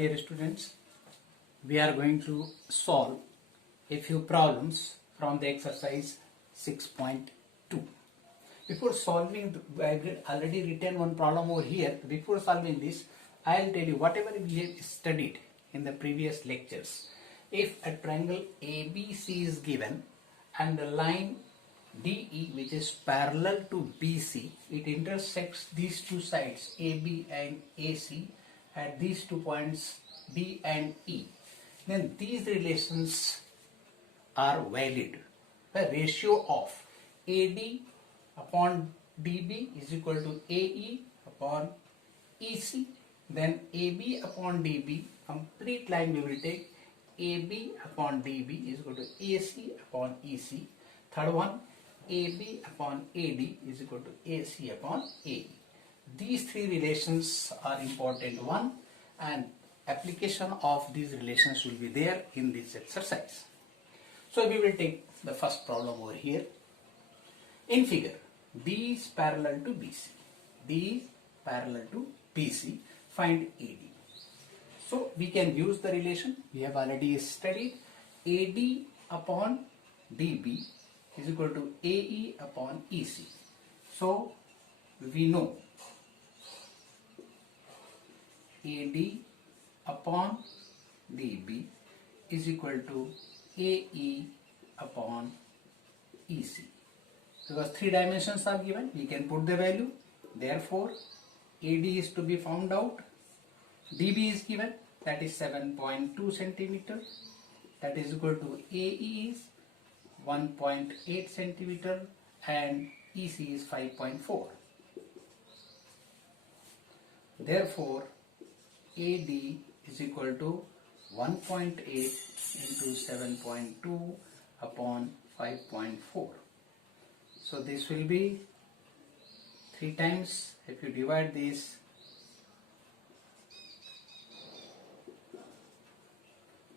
dear students, we are going to solve a few problems from the exercise 6.2. Before solving, I have already written one problem over here. Before solving this, I will tell you whatever we have studied in the previous lectures. If a triangle ABC is given and the line DE, which is parallel to BC, it intersects these two sides AB and AC at these 2 points D and E, then these relations are valid. The ratio of AD upon DB is equal to AE upon EC. Then AB upon DB, complete line we will take AB upon DB is equal to AC upon EC. Third one, AB upon AD is equal to AC upon AE. These three relations are important one, and application of these relations will be there in this exercise. So we will take the first problem over here. In figure, D is parallel to BC. D is parallel to BC. Find AD. So we can use the relation we have already studied. AD upon DB is equal to AE upon EC. So we know AD upon DB is equal to AE upon EC. Because three dimensions are given, we can put the value. Therefore, AD is to be found out. DB is given, that is 7.2 centimeter. That is equal to AE is 1.8 centimeter and EC is 5.4. Therefore, AD is equal to 1.8 into 7.2 upon 5.4. So this will be 3 times. If you divide this,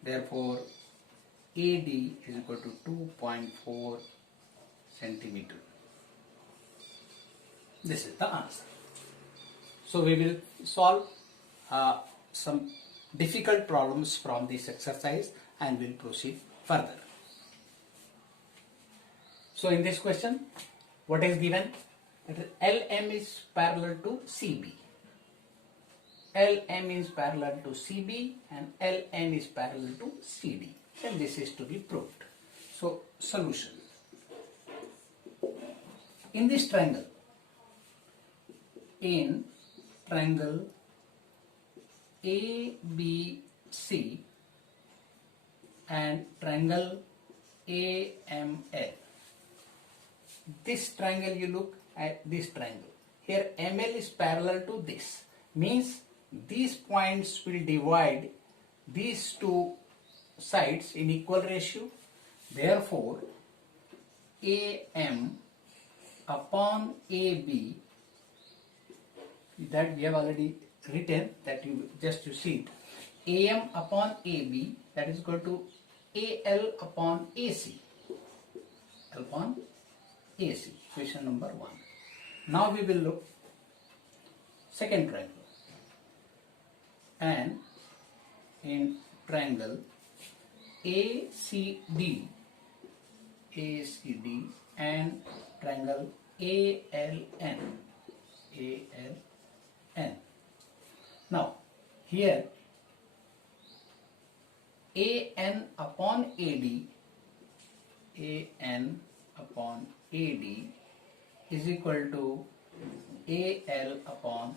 therefore AD is equal to 2.4 centimeter. This is the answer. So we will solve some difficult problems from this exercise and will proceed further. So in this question, what is given? LM is parallel to CB. LM is parallel to CB and LN is parallel to CD. Then this is to be proved. So solution. In this triangle, in triangle ABC and triangle AML. This triangle, you look at this triangle. Here ML is parallel to this. Means these points will divide these two sides in equal ratio. Therefore, AM upon AB, that we have already written, that you see it. AM upon AB, that is equal to AL upon AC. L upon AC, question number 1. Now we will look second triangle. And in triangle ACD and triangle ALN. Now here AN upon AD is equal to AL upon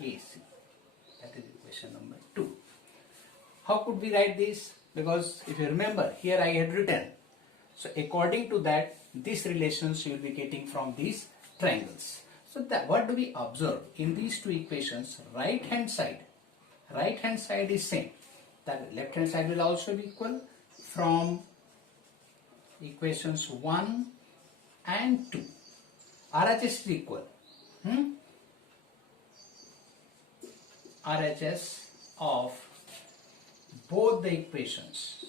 AC. That is equation number 2. How could we write this? Because if you remember, here I had written. So according to that, these relations you will be getting from these triangles. So that, what do we observe? In these two equations, right hand side is same. That left hand side will also be equal. From equations 1 and 2, RHS is equal. RHS of both the equations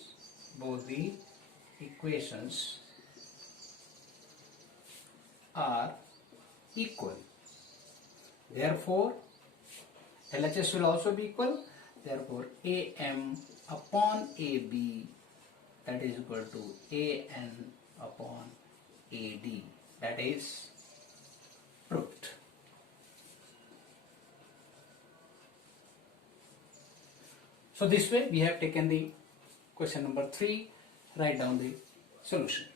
are equal. Therefore, LHS will also be equal Therefore, AM upon AB, that is equal to AN upon AD. That is proved. So this way we have taken the question number 3. Write down the solution.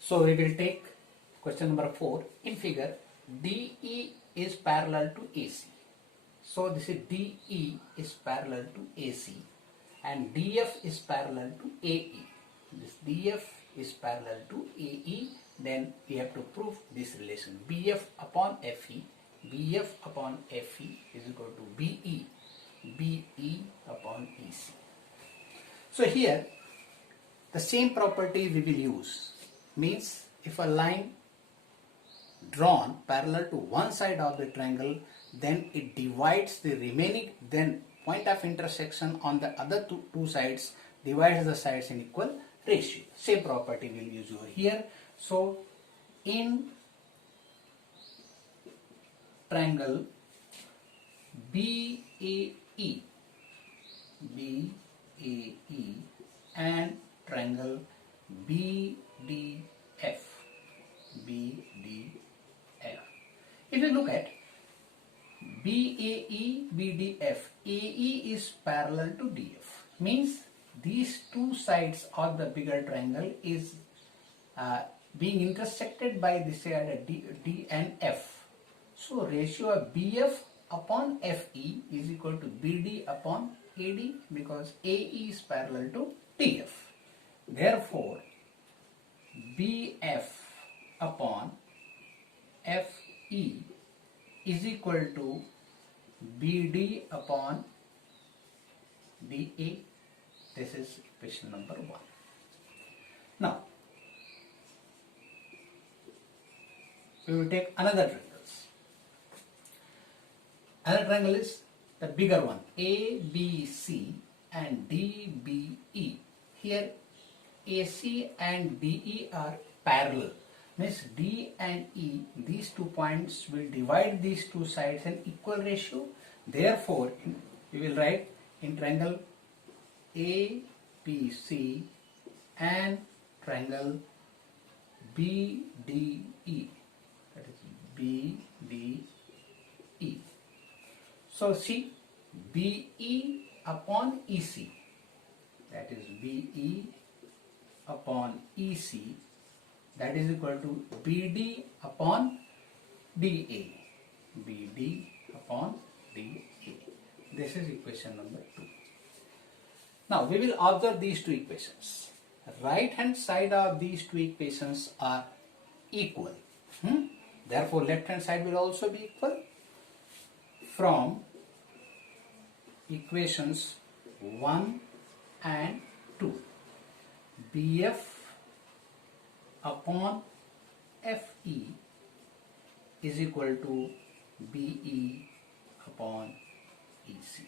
So we will take question number 4. In figure, DE is parallel to AC. So this is DE is parallel to AC and DF is parallel to AE. This DF is parallel to AE. Then we have to prove this relation. BF upon FE. BF upon FE is equal to BE. BE upon EC. So here the same property we will use. Means if a line drawn parallel to one side of the triangle, then it divides the remaining, then point of intersection on the other two sides divides the sides in equal ratio. Same property we will use over here. So in triangle BAE and triangle BDF. If you look at BAE, BDF, AE is parallel to DF. Means these two sides of the bigger triangle is being intersected by this side D and F. So ratio of BF upon FE is equal to BD upon AD because AE is parallel to DF. Therefore, BF upon FE is equal to BD upon DA. This is equation number 1. Now, we will take another triangles. Another triangle is the bigger one, ABC and DBE. Here AC and DE are parallel. Means D and E, these 2 points will divide these two sides in equal ratio. Therefore, we will write in triangle ABC and triangle BDE. That is BDE. So see, BE upon EC. That is BE upon EC. That is equal to BD upon DA. BD upon DA. This is equation number 2. Now we will observe these two equations. Right hand side of these two equations are equal. Therefore left hand side will also be equal. From equations 1 and 2, BF upon FE is equal to BE upon EC.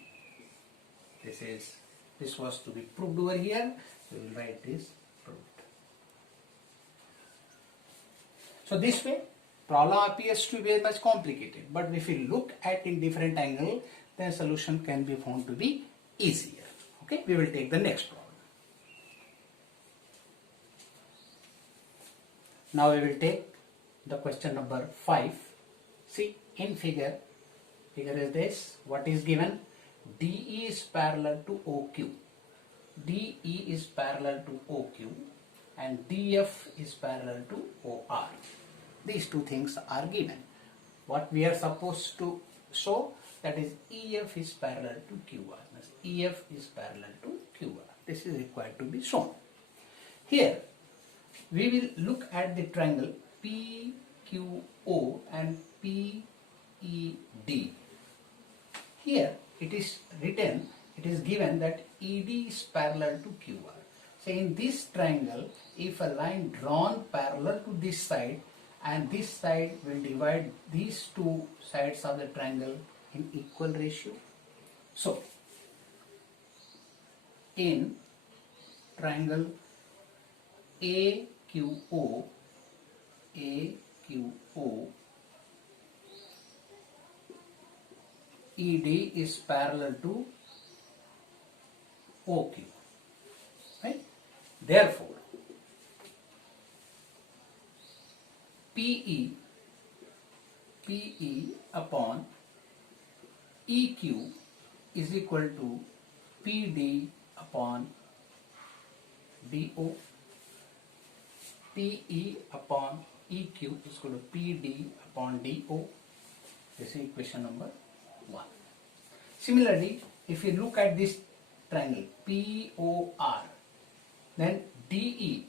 This was to be proved over here. We will write this proved. So this way problem appears to be very much complicated, but if we look at in different angle, then solution can be found to be easier. Okay, we will take the next problem. Now we will take the question number 5. See, in figure is this. What is given? DE is parallel to OQ. DE is parallel to OQ and DF is parallel to OR. These two things are given. What we are supposed to show, that is EF is parallel to QR. EF is parallel to QR. This is required to be shown. Here we will look at the triangle PQO and PED. Here it is written, it is given that ED is parallel to QR. So in this triangle, if a line drawn parallel to this side and this side will divide these two sides of the triangle in equal ratio. So in triangle AQO, ED is parallel to OQ. Right? Therefore, PE upon EQ is equal to PD upon DO. PE upon EQ is equal to PD upon DO. This is equation number 1. Similarly, if you look at this triangle POR, then DE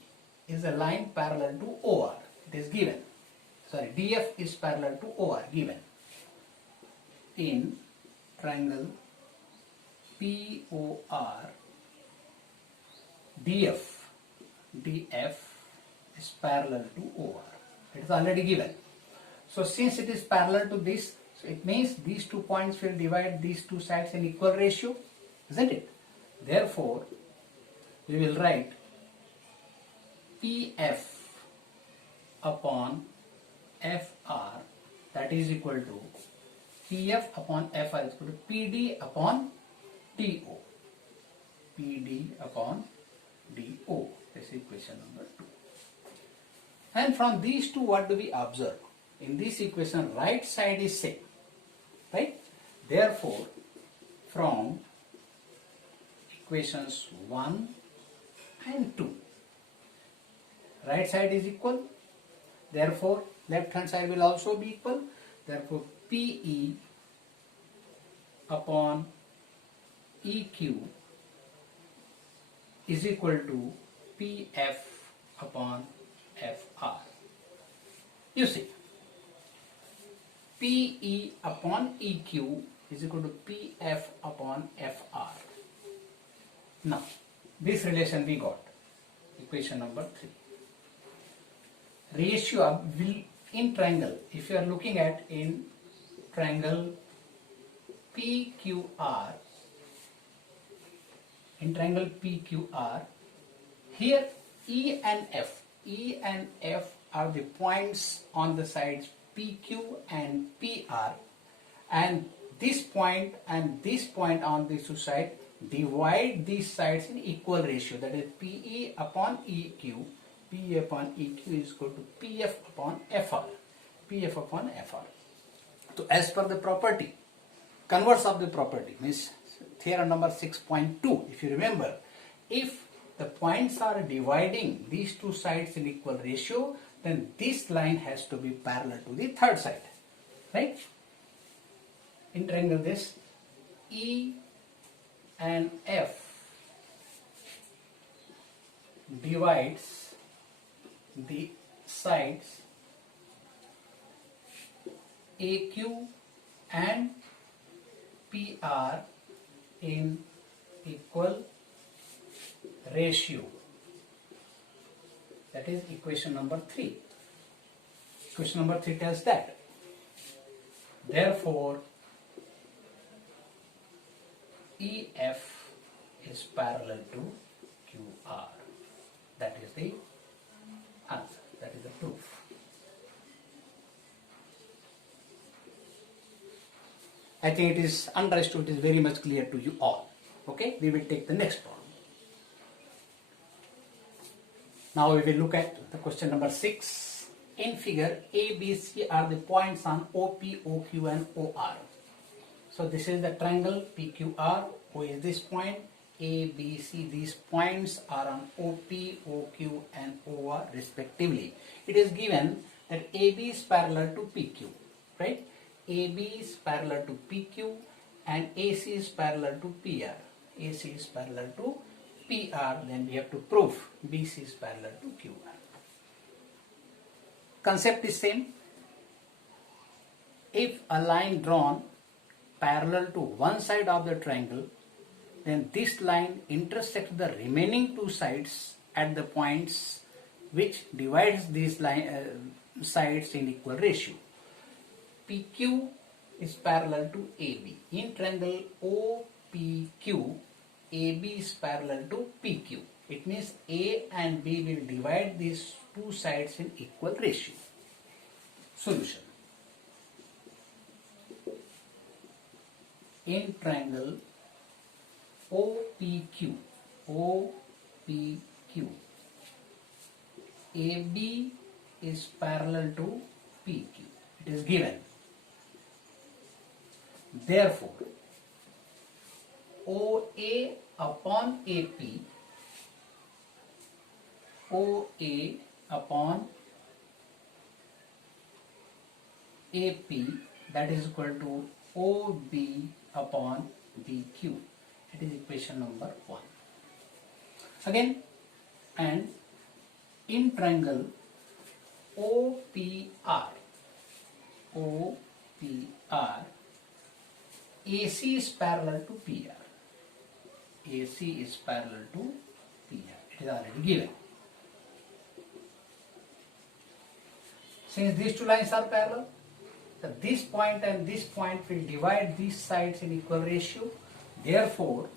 is a line parallel to OR. It is given. Sorry, DF is parallel to OR given. In triangle POR, DF is parallel to OR. It is already given. So since it is parallel to this, so it means these 2 points will divide these 2 sides in equal ratio, isn't it? Therefore, we will write PF upon FR, that is equal to PF upon FR is equal to PD upon DO. PD upon DO. This is equation number 2. And from these two, what do we observe? In this equation, right side is same. Right? Therefore, from equations 1 and 2, right side is equal. Therefore, left hand side will also be equal. Therefore, PE upon EQ is equal to PF upon FR. You see, PE upon EQ is equal to PF upon FR. Now, this relation we got, equation number 3. Ratio will in triangle, if you are looking at in triangle PQR, here E and F are the points on the sides PQ and PR, and this point on these two sides divide these sides in equal ratio, that is PE upon EQ. PE upon EQ is equal to PF upon FR. PF upon FR. So as per the property, converse of the property means theorem number 6.2, if you remember, if the points are dividing these two sides in equal ratio, then this line has to be parallel to the third side. Right? In triangle this, E and F divides the sides AQ and PR in equal ratio. That is equation number 3. Equation number 3 tells that. Therefore, EF is parallel to QR. That is the answer. That is the proof. I think it is understood, it is very much clear to you all. Okay, we will take the next problem. Now we will look at the question number 6. In figure, A, B, C are the points on OP, OQ and OR. So this is the triangle PQR. O is this point, A, B, C. These points are on OP, OQ and OR respectively. It is given that AB is parallel to PQ, right? AB is parallel to PQ and AC is parallel to PR. AC is parallel to PR, then we have to prove BC is parallel to QR. Concept is same. If a line drawn parallel to one side of the triangle, then this line intersects the remaining two sides at the points which divides these sides in equal ratio. PQ is parallel to AB. In triangle OPQ, AB is parallel to PQ. It means A and B will divide these two sides in equal ratio. Solution. in triangle OPQ, AB is parallel to PQ. It is given. Therefore, OA upon AP, OA upon AP, that is equal to OB upon BQ. It is equation number 1. Again, and in triangle OPR, AC is parallel to PR. AC is parallel to PR. It is already given. Since these two lines are parallel, so this point and this point will divide these sides in equal ratio. Therefore,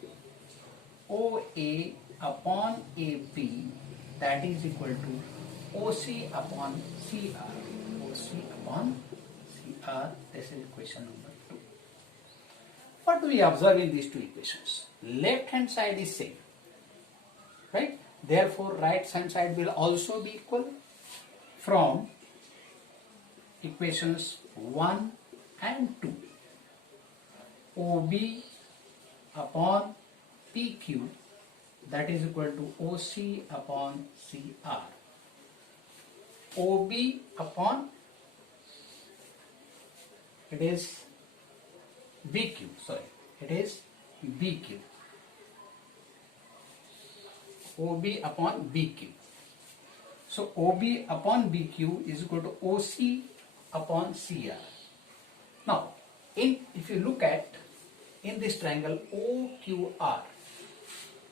OA upon AB, that is equal to OC upon CR. OC upon CR. This is equation number 2. What do we observe in these two equations? Left hand side is same, right? Therefore, right hand side will also be equal. From equations 1 and 2, OB upon PQ, that is equal to OC upon CR. OB upon, it is BQ, sorry, it is BQ. OB upon BQ. So OB upon BQ is equal to OC upon CR. Now, if you look at in this triangle OQR,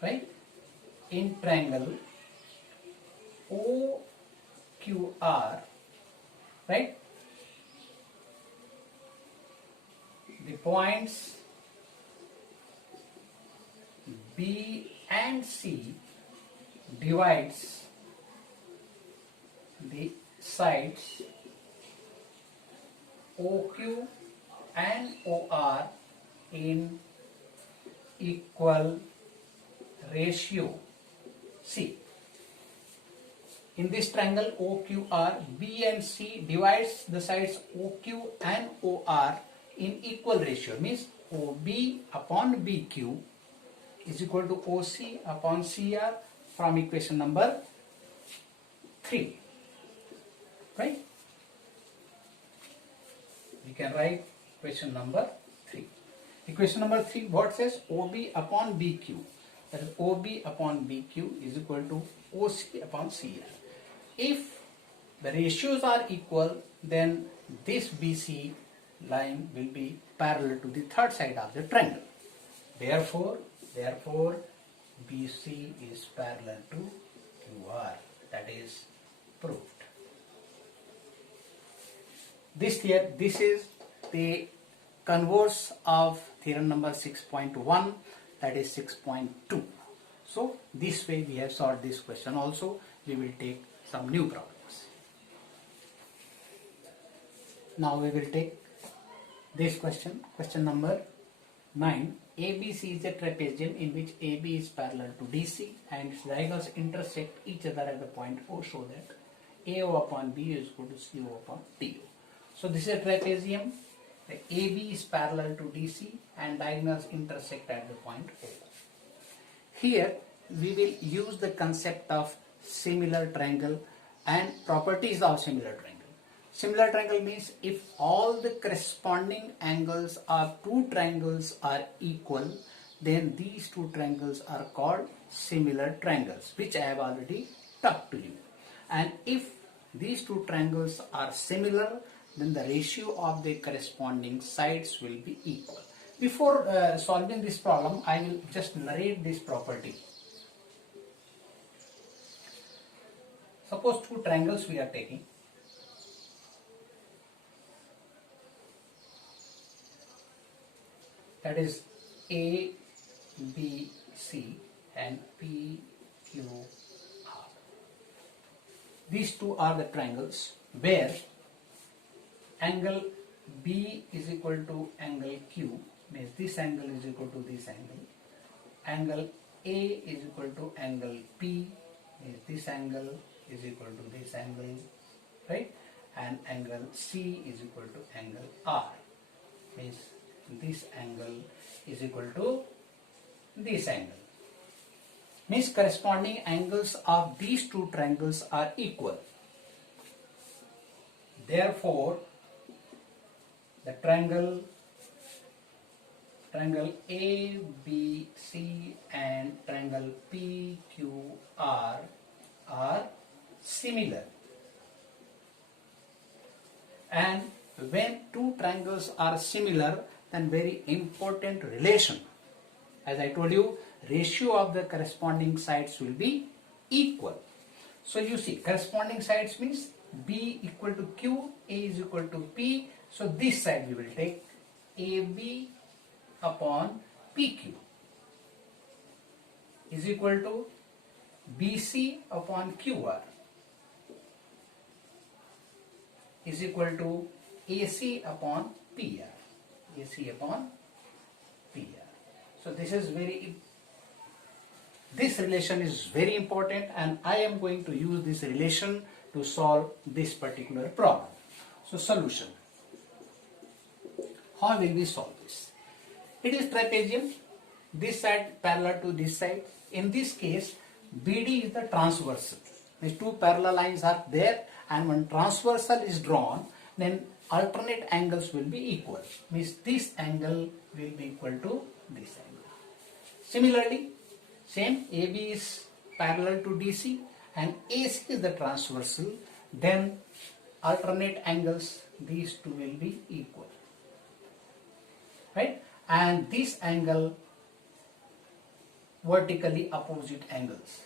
right? In triangle OQR, right? The points B and C divides the sides OQ and OR in equal ratio. See, in this triangle OQR, B and C divides the sides OQ and OR in equal ratio, means OB upon BQ is equal to OC upon CR from equation number 3, right? We can write equation number 3. Equation number 3, what says? OB upon BQ, that is OB upon BQ is equal to OC upon CR. If the ratios are equal, then this BC line will be parallel to the third side of the triangle. Therefore BC is parallel to QR. That is proved. This is the converse of theorem number 6.1, that is 6.2. So this way we have solved this question also. We will take some new problems. Now we will take this question number 9. ABC is a trapezium in which AB is parallel to DC and its diagonals intersect each other at the point O. Show that AO upon B is equal to CO upon TO. So this is a trapezium. The AB is parallel to DC and diagonals intersect at the point O. Here we will use the concept of similar triangle and properties of similar triangle. Similar triangle means if all the corresponding angles of two triangles are equal, then these two triangles are called similar triangles, which I have already talked to you. And if these two triangles are similar, then the ratio of the corresponding sides will be equal. Before solving this problem, I will just narrate this property. Suppose two triangles we are taking. That is A, B, C and P, Q, R. These two are the triangles where angle B is equal to angle Q means this angle is equal to this angle. Angle A is equal to angle P, means this angle is equal to this angle, right? And angle C is equal to angle R, means this angle is equal to this angle. Means corresponding angles of these two triangles are equal. Therefore, the triangle A, B, C and triangle P, Q, R are similar. And when two triangles are similar, then very important relation. As I told you, ratio of the corresponding sides will be equal. So you see, corresponding sides means B equal to Q, A is equal to P. So this side we will take AB upon PQ is equal to BC upon QR is equal to AC upon PR. AC upon PR. So this relation is very important, and I am going to use this relation to solve this particular problem. So solution. How will we solve this? It is trapezium. This side parallel to this side. In this case, BD is the transversal. These two parallel lines are there, and when transversal is drawn, then alternate angles will be equal. Means this angle will be equal to this angle. Similarly, same AB is parallel to DC and AC is the transversal, then alternate angles, these two will be equal, right? And this angle, vertically opposite angles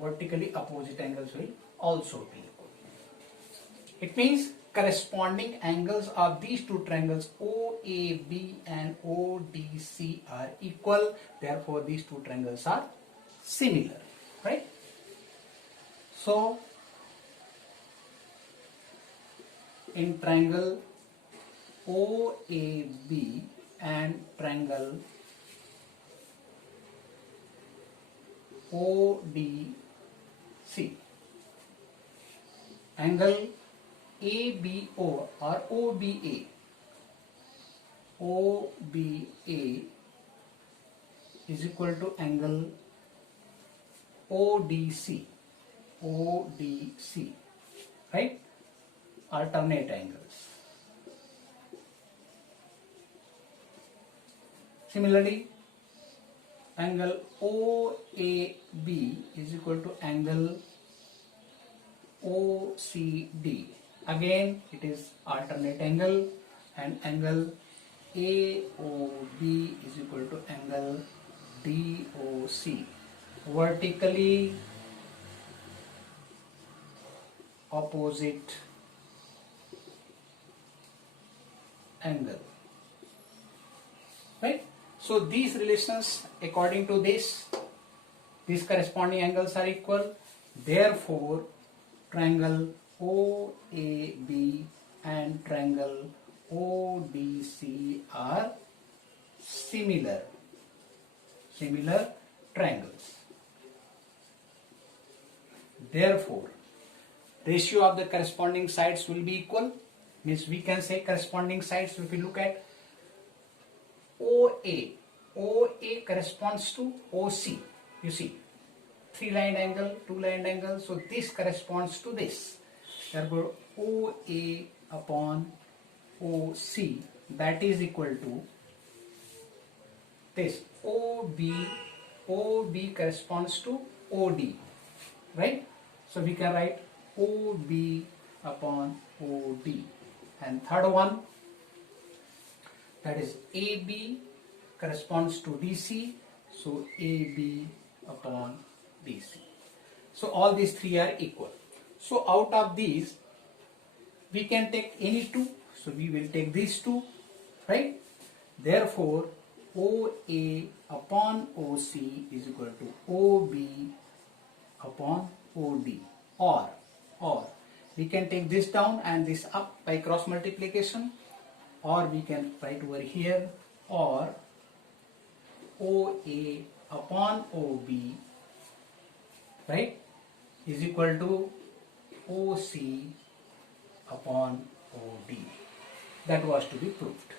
will also be equal. It means corresponding angles of these two triangles OAB and ODC are equal. Therefore, these two triangles are similar, right? So, in triangle OAB and triangle ODC, angle ABO or OBA is equal to angle ODC, right? Alternate angles. Similarly, angle OAB is equal to angle OCD. Again, it is alternate angle, and angle AOB is equal to angle DOC. Vertically opposite angle, right? So these relations, according to this, these corresponding angles are equal. Therefore, triangle OAB and triangle ODC are similar triangles. Therefore, ratio of the corresponding sides will be equal. Means we can say corresponding sides, if we look at OA corresponds to OC. You see, 3-line angle, 2-line angle. So this corresponds to this. Therefore, OA upon OC, that is equal to this. OB corresponds to OD, right? So we can write OB upon OD. And third one, that is AB corresponds to DC, so AB upon DC. So all these three are equal. So out of these, we can take any two. So we will take these two, right? Therefore, OA upon OC is equal to OB upon OD. Or we can take this down and this up by cross multiplication. or we can write over here, or OA upon OB, right, is equal to OC upon OD. That was to be proved.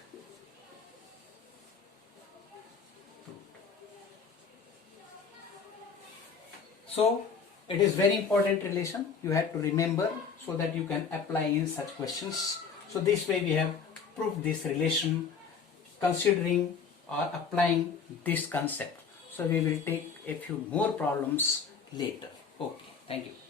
So it is very important relation you have to remember so that you can apply in such questions. So this way we have proved this relation considering or applying this concept. So we will take a few more problems later. Okay, thank you.